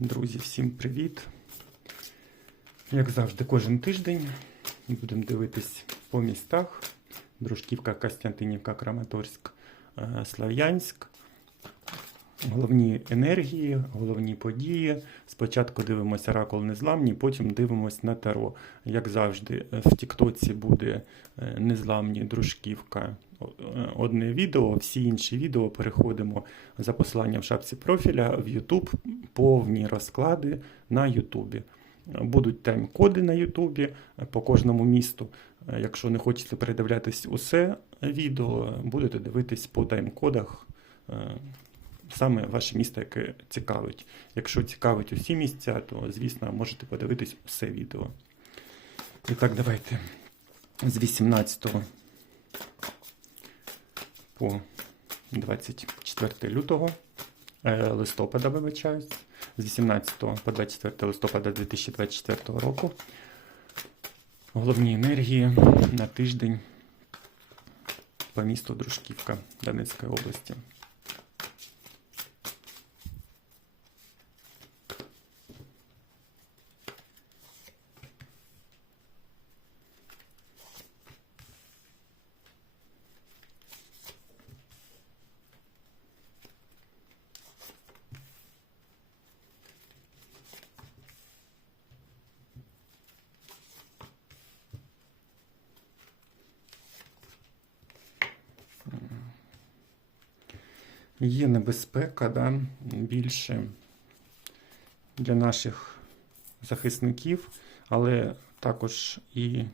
Друзі, всім привіт! Як завжди, кожен тиждень будемо дивитись по містах. Дружківка, Костянтинівка, Краматорськ, е, Слав'янськ. Головні енергії, головні події. Спочатку дивимося Ракол Незламні, потім дивимося на Таро. Як завжди, в Тіктоці буде е, Незламні Дружківка. Одне відео, всі інші відео переходимо за посиланням в шапці профіля в YouTube, повні розклади на YouTube. Будуть тайм-коди на е, по кожному місту. Якщо не хочете передивлятись усе відео, будете дивитись по тайм-кодах е, саме ваше місто, яке цікавить. Якщо цікавить усі місця, то, звісно, можете подивитись усе відео. І так, давайте з 18 по 24 лютого е, листопада, вибачаюсь, з 18 по 24 листопада 2024 року. Головні енергії на тиждень по місту Дружківка Донецької області. Є небезпека да, більше для наших захисників, але також і,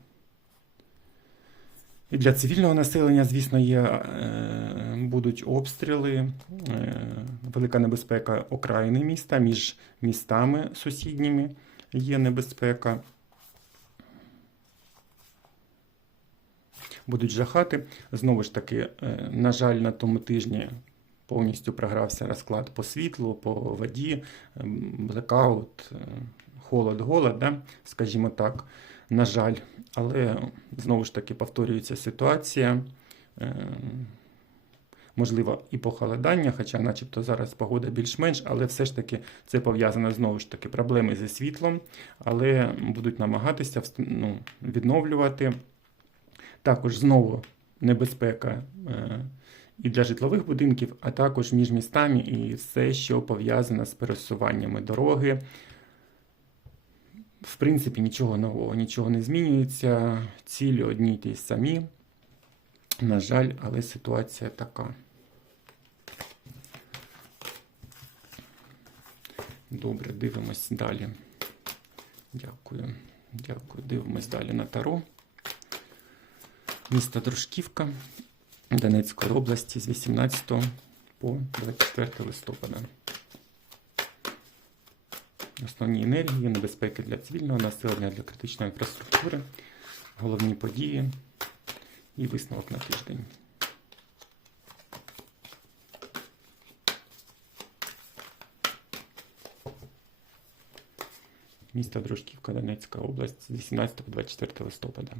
для цивільного населення, звісно, є, е, будуть обстріли, е, велика небезпека окраїни міста, між містами сусідніми є небезпека. Будуть жахати. Знову ж таки, е, на жаль, на тому тижні повністю програвся розклад по світлу, по воді, ем, блекаут, е, холод, голод, да? скажімо так, на жаль. Але знову ж таки повторюється ситуація. Е, Можливо, і похолодання, хоча, начебто, зараз погода більш-менш, але все ж таки це пов'язано знову ж таки проблеми зі світлом, але будуть намагатися ну, відновлювати. Також знову небезпека е, і для житлових будинків, а також між містами і все, що пов'язане з пересуваннями дороги. В принципі, нічого нового, нічого не змінюється. Цілі одні й ті самі. На жаль, але ситуація така. Добре, дивимось далі. Дякую. Дякую. Дивимось далі на Таро. Місто Дружківка Донецької області з 18 по 24 листопада. Основні енергії, небезпеки для цивільного населення, для критичної інфраструктури, головні події і висновок на тиждень. Місто Дружківка, Донецька область з 18 по 24 листопада.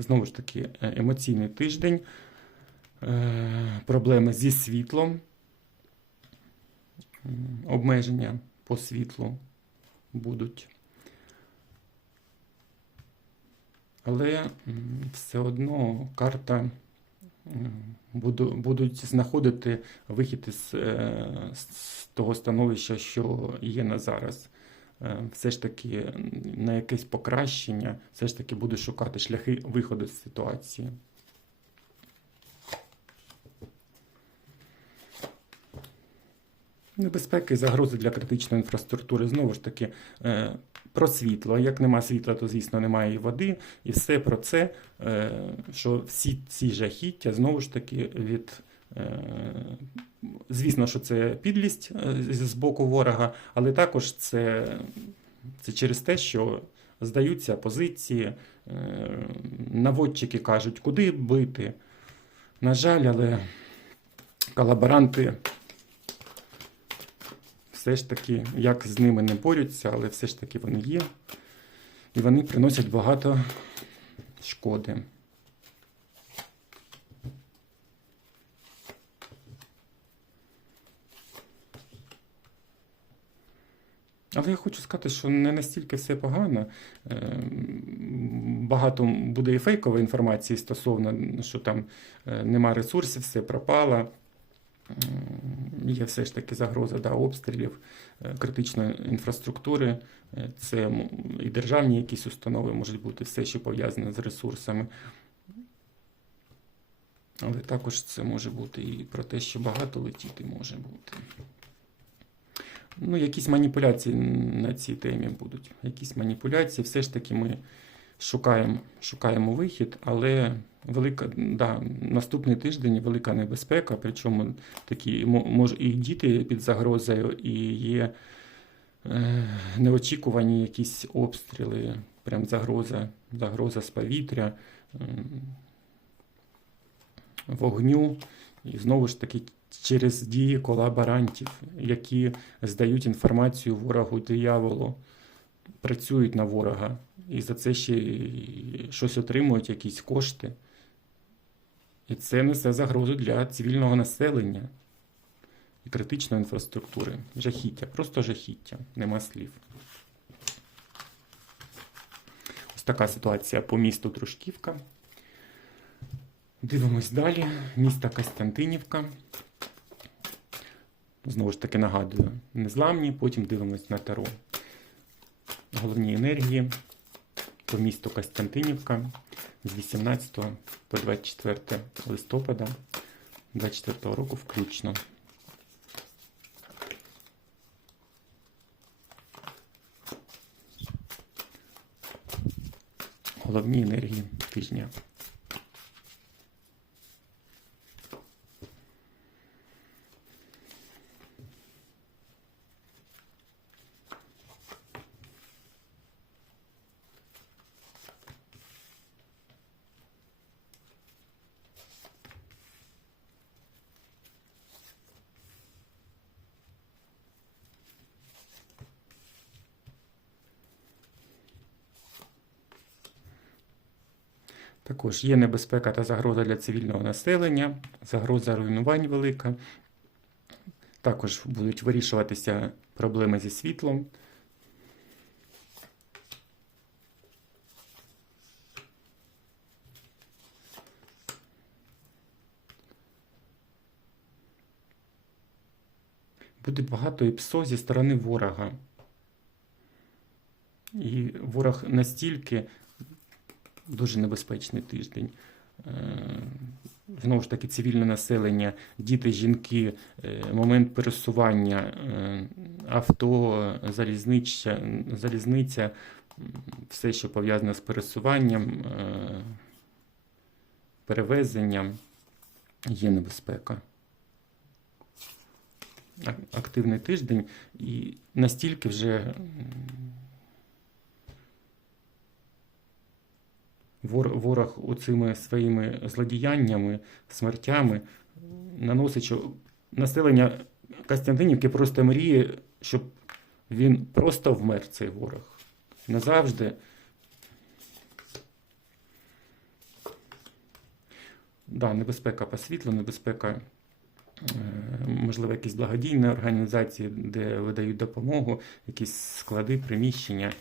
Знову ж таки, е, емоційний тиждень, е, проблеми зі світлом, обмеження по світлу будуть. Але все одно карта буду- будуть знаходити вихід із е, з того становища, що є на зараз. Е, Все ж таки на якесь покращення, все ж таки буде шукати шляхи виходу з ситуації. Небезпеки загрози для критичної інфраструктури. Знову ж таки, е, про світло. Як нема світла, то, звісно, немає і води. І все про це, е, що всі ці жахіття, знову ж таки, від. Е, Звісно, що це підлість е, з боку ворога, але також це, це через те, що здаються позиції, е, наводчики кажуть, куди бити. На жаль, але колаборанти все ж таки, як з ними не борються, але все ж таки вони є. і вони приносять багато шкоди. Але я хочу сказати, що не настільки все погано. Ем, Багато буде і фейкової інформації стосовно, що там е, нема ресурсів, все пропало. Є все ж таки загроза да, обстрілів е, критичної інфраструктури. Е, Це і державні якісь установи можуть бути все, що пов'язане з ресурсами. Але також це може бути і про те, що багато летіти може бути. Ну, якісь маніпуляції на цій темі будуть. Якісь маніпуляції. Все ж таки ми шукаємо, шукаємо вихід, але велика, да, наступний тиждень велика небезпека, причому такі мо- мож, і діти під загрозою, і є е, неочікувані якісь обстріли, прям загроза, загроза з повітря, м, вогню. І знову ж таки через дії колаборантів, які здають інформацію ворогу дияволу, працюють на ворога і за це ще щось отримують, якісь кошти. І це несе загрозу для цивільного населення і критичної інфраструктури. Жахіття, просто жахіття, нема слів. Ось така ситуація по місту Дружківка. Дивимось далі. Місто Костянтинівка. Знову ж таки нагадую, незламні, потім дивимось на таро. Головні енергії по місту Костянтинівка з 18 по 24 листопада 24 року включно. Головні енергії тижня. Також є небезпека та загроза для цивільного населення, загроза руйнувань велика. Також будуть вирішуватися проблеми зі світлом. Буде багато і ПСО зі сторони ворога. І ворог настільки дуже небезпечний тиждень. Е, Знову ж таки, цивільне населення, діти, жінки, е, момент пересування, е, авто, залізнича, залізниця, все, що пов'язане з пересуванням, перевезенням, є небезпека. Активний тиждень і настільки вже Ворог оцими своїми злодіяннями, смертями наносить, що населення Костянтинівки просто мріє, щоб він просто вмер, цей ворог. Назавжди. Да, небезпека по світлу, небезпека, е, можливо, якісь благодійні організації, де видають допомогу, якісь склади, приміщення.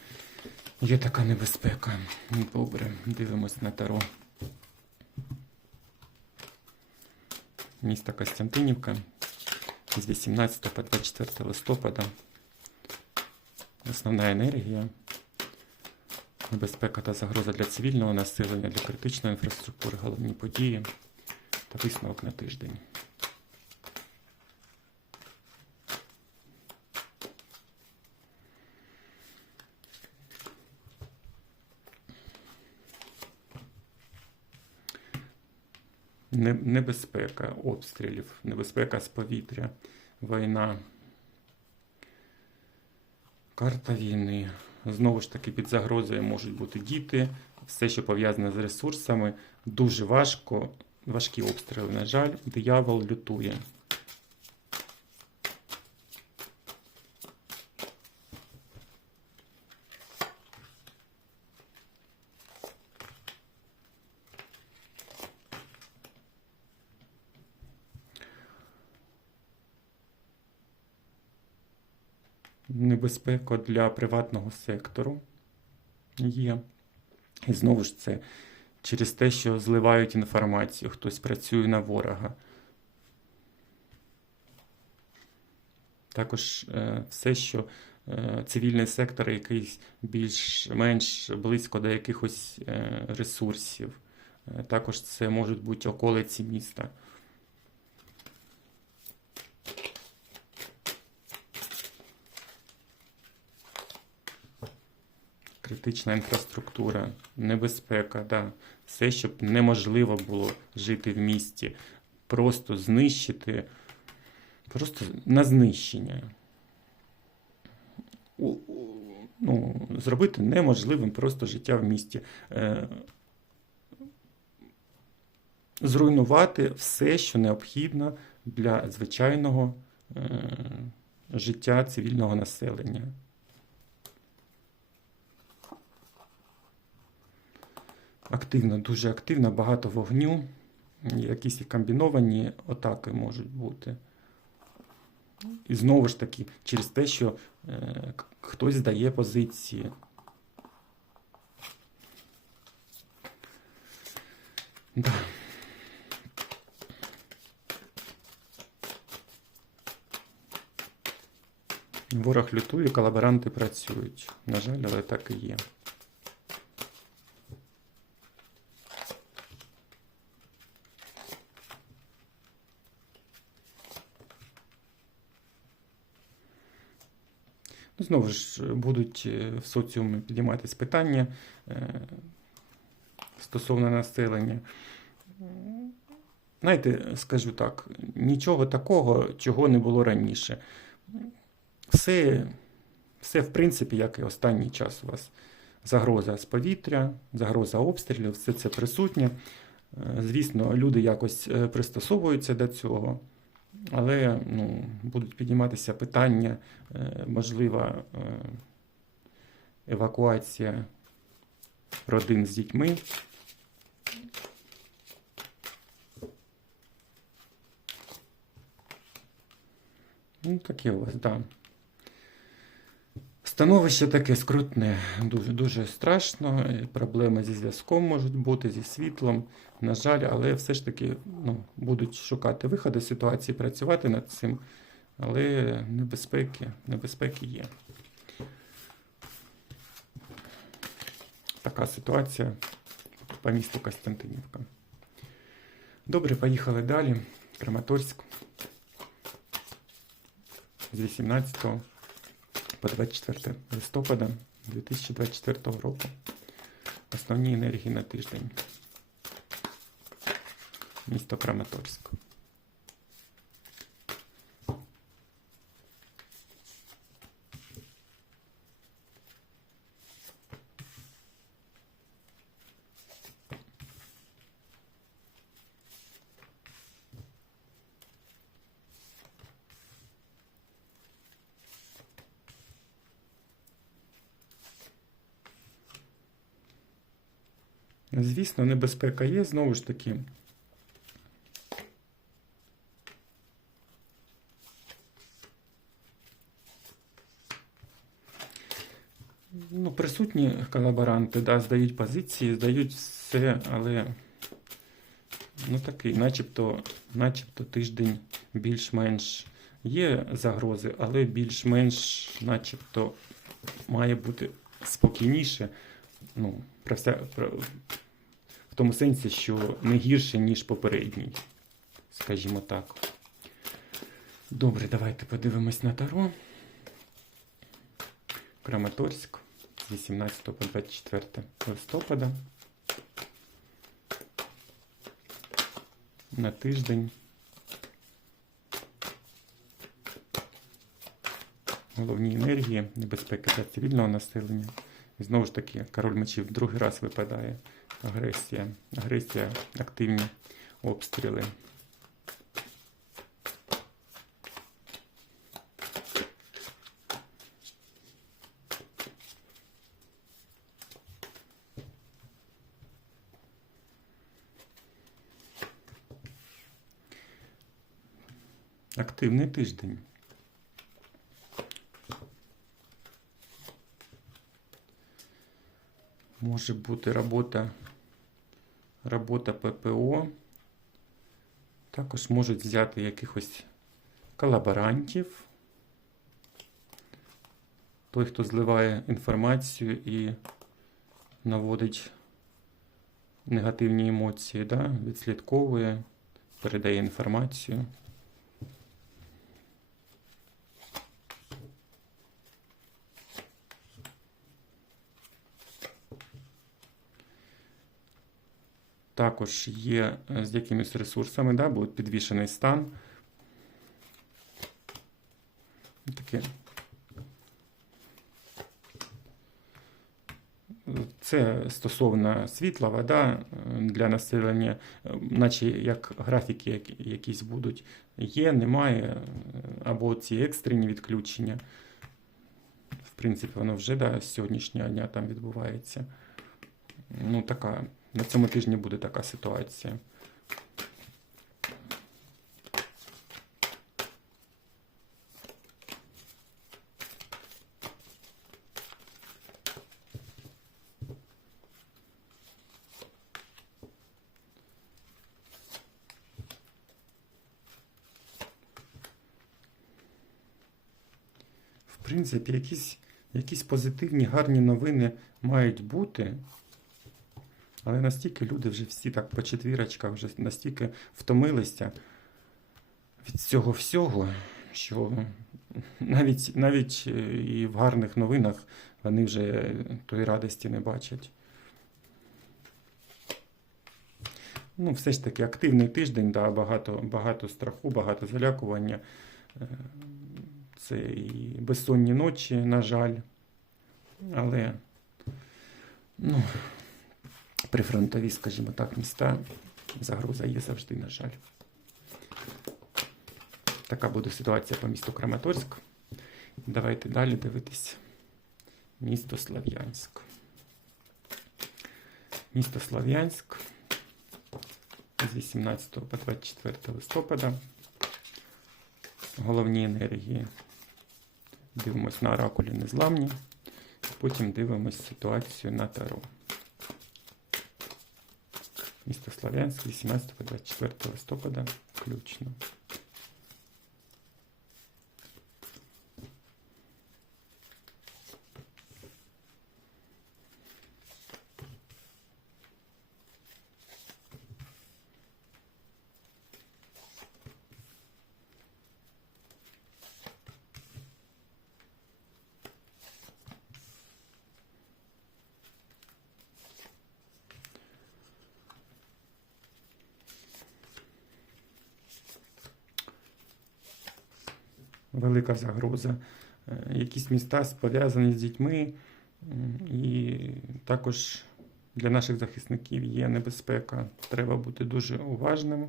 Є така небезпека. Ну, Добре, дивимось на таро. Місто Костянтинівка з 18 по 24 листопада. Основна енергія. Небезпека та загроза для цивільного населення, для критичної інфраструктури, головні події та висновок на тиждень. Небезпека обстрілів, небезпека з повітря, війна. Карта війни. Знову ж таки, під загрозою можуть бути діти, все, що пов'язане з ресурсами. Дуже важко, важкі обстріли, на жаль, диявол лютує. Небезпека для приватного сектору є. І знову ж це через те, що зливають інформацію, хтось працює на ворога. Також е, все, що е, цивільний сектор якийсь більш-менш близько до якихось е, ресурсів. Також це можуть бути околиці міста. Критична інфраструктура, небезпека, да. все, щоб неможливо було жити в місті, просто знищити, просто на знищення. Ну, зробити неможливим просто життя в місті. Е, зруйнувати все, що необхідно для звичайного е, життя цивільного населення. Активно, дуже активно, багато вогню, якісь комбіновані атаки можуть бути. І знову ж таки, через те, що е, хтось здає позиції. Да. Ворог лютує, колаборанти працюють. На жаль, але так і є. Знову ж будуть е, в соціумі підійматися питання е, стосовно населення. Знаєте, скажу так, нічого такого, чого не було раніше. Все, все в принципі, як і останній час у вас. Загроза з повітря, загроза обстрілів, все це присутнє. Е, Звісно, люди якось е, пристосовуються до цього, але ну, будуть підніматися питання, е, можлива е, евакуація родин з дітьми. Ну, таке вас, так. Да. Становище таке скрутне, дуже дуже страшно. Проблеми зі зв'язком можуть бути, зі світлом. На жаль, але все ж таки ну, будуть шукати виходи ситуації, працювати над цим. Але небезпеки, небезпеки є. Така ситуація по місту Костянтинівка. Добре, поїхали далі. Краматорськ. З 18 по 24 листопада 2024 року. Основні енергії на тиждень. Місто Краматорськ. Звісно, небезпека є, знову ж таки. Ну, присутні колаборанти, да, здають позиції, здають все, але ну такий, начебто, начебто тиждень більш-менш є загрози, але більш-менш, начебто, має бути спокійніше. Ну, про все, про, тому сенсі, що не гірше, ніж попередній, скажімо так. Добре, давайте подивимось на Таро. Краматорськ з 18 по 24 листопада. На тиждень. Головні енергії, небезпеки для цивільного населення. І знову ж таки, король мечів другий раз випадає. Агресія. Агресія, активні обстріли. Активний тиждень. Може бути робота, робота ППО. Також можуть взяти якихось колаборантів. Той, хто зливає інформацію і наводить негативні емоції, да? відслідковує, передає інформацію. Також є е, з якимись ресурсами, да, буде підвішений стан. Таке. Це стосовно світла, вода для населення, наче як графіки якісь будуть. Є, немає, або ці екстрені відключення. В принципі, воно вже да, з сьогоднішнього дня там відбувається. Ну, така, на цьому тижні буде така ситуація. В принципі, якісь, якісь позитивні, гарні новини мають бути. Але настільки люди вже всі так по четвірочках, вже настільки втомилися від цього всього, що навіть, навіть е, і в гарних новинах вони вже тої радості не бачать. Ну, все ж таки активний тиждень, да, багато, багато страху, багато залякування. Е, Це і безсонні ночі, на жаль. Але ну, прифронтові, скажімо так, міста загроза є завжди, на жаль. Така буде ситуація по місту Краматорськ. Давайте далі дивитись. Місто Слав'янськ. Місто Слав'янськ з 18 по 24 листопада. Головні енергії. Дивимось на оракулі незламні. Потім дивимось ситуацію на Таро. Місто Слов'янськ, 18 по 24 листопада включно. Велика загроза. Е, Якісь міста пов'язані з дітьми, і також для наших захисників є небезпека. Треба бути дуже уважним.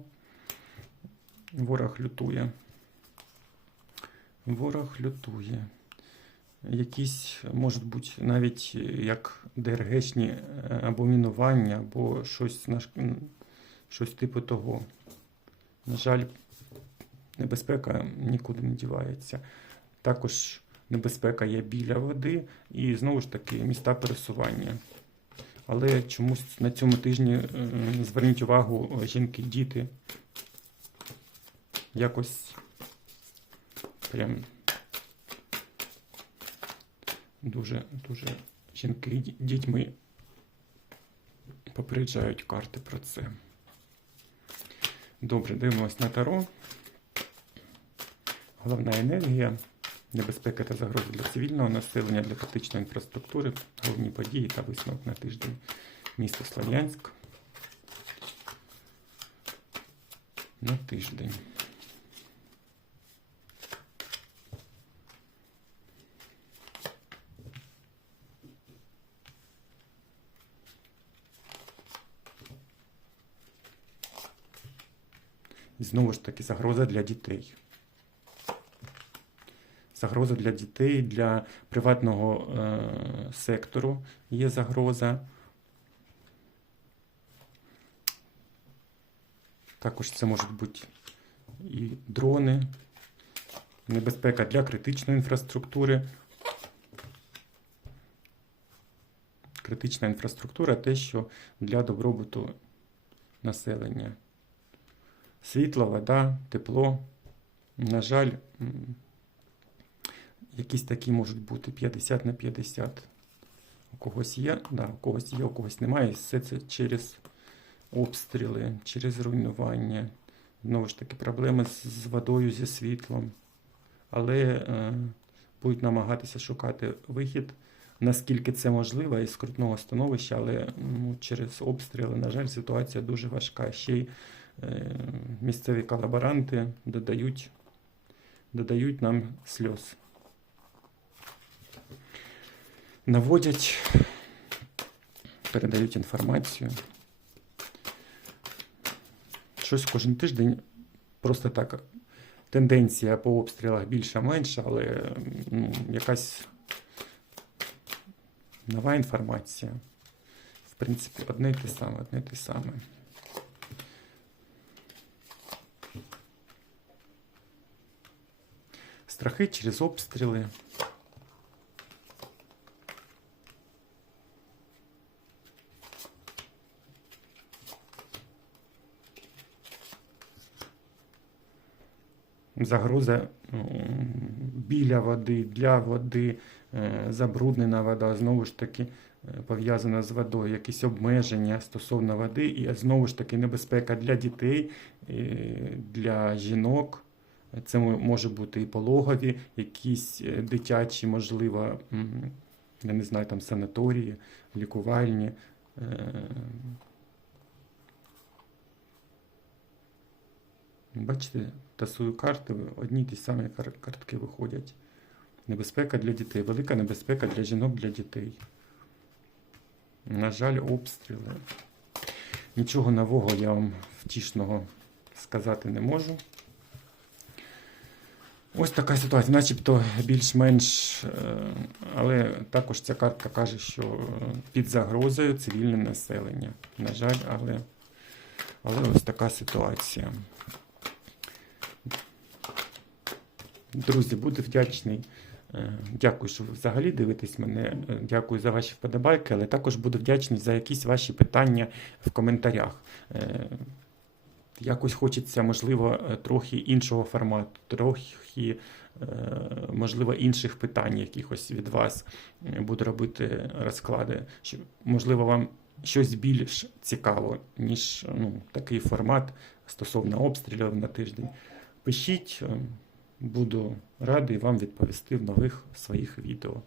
Ворог лютує. Ворог лютує. Якісь можуть бути навіть е, як ДРГшні е, або мінування, або щось, щось типу того. На жаль, небезпека нікуди не дівається. Також небезпека є біля води і знову ж таки міста пересування. Але чомусь на цьому тижні е, зверніть увагу жінки, діти. Якось прям дуже, дуже жінки дітьми попереджають карти про це. Добре, дивимось на таро. Головна енергія, небезпека та загрози для цивільного населення, для критичної інфраструктури, головні події та висновок на тиждень. Місто Слов'янськ. На тиждень. І знову ж таки загроза для дітей. Загроза для дітей, для приватного е, сектору є загроза. Також це можуть бути і дрони, небезпека для критичної інфраструктури. критична інфраструктура, те, що для добробуту населення. Світло, вода, тепло. На жаль, якісь такі можуть бути 50 на 50. У когось є, да, у когось є, у когось немає. І все це через обстріли, через руйнування. Знову ж таки, проблеми з, з водою, зі світлом. Але е, будуть намагатися шукати вихід, наскільки це можливо, із скрутного становища, але ну, через обстріли, на жаль, ситуація дуже важка. Ще й е, місцеві колаборанти додають, додають нам сльоз. Наводять, передають інформацію. Щось кожен тиждень просто так. Тенденція по обстрілах більша-менша, але ну, якась нова інформація. В принципі, одне й те саме, одне й те саме. Страхи через обстріли. Загроза біля води, для води, е, забруднена вода, знову ж таки е, пов'язана з водою, якісь обмеження стосовно води, і знову ж таки небезпека для дітей, е, для жінок. Це може бути і пологові, якісь дитячі, можливо, я не знаю, там санаторії, лікувальні. Бачите, тасую карти, одні ті самі картки виходять. Небезпека для дітей, велика небезпека для жінок, для дітей. На жаль, обстріли. Нічого нового я вам втішного сказати не можу. Ось така ситуація, начебто більш-менш, е, але також ця картка каже, що е, під загрозою цивільне населення. На жаль, але, але ось така ситуація. Друзі, буду вдячний. Е, Дякую, що ви взагалі дивитесь мене. Е, Дякую за ваші вподобайки, але також буду вдячний за якісь ваші питання в коментарях. Е, Якось хочеться, можливо, трохи іншого формату, трохи, можливо, інших питань якихось від вас. Буду робити розклади. Можливо, вам щось більш цікаво, ніж ну, такий формат стосовно обстрілів на тиждень. Пишіть. Буду радий вам відповісти в нових своїх відео.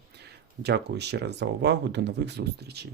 Дякую ще раз за увагу. До нових зустрічей.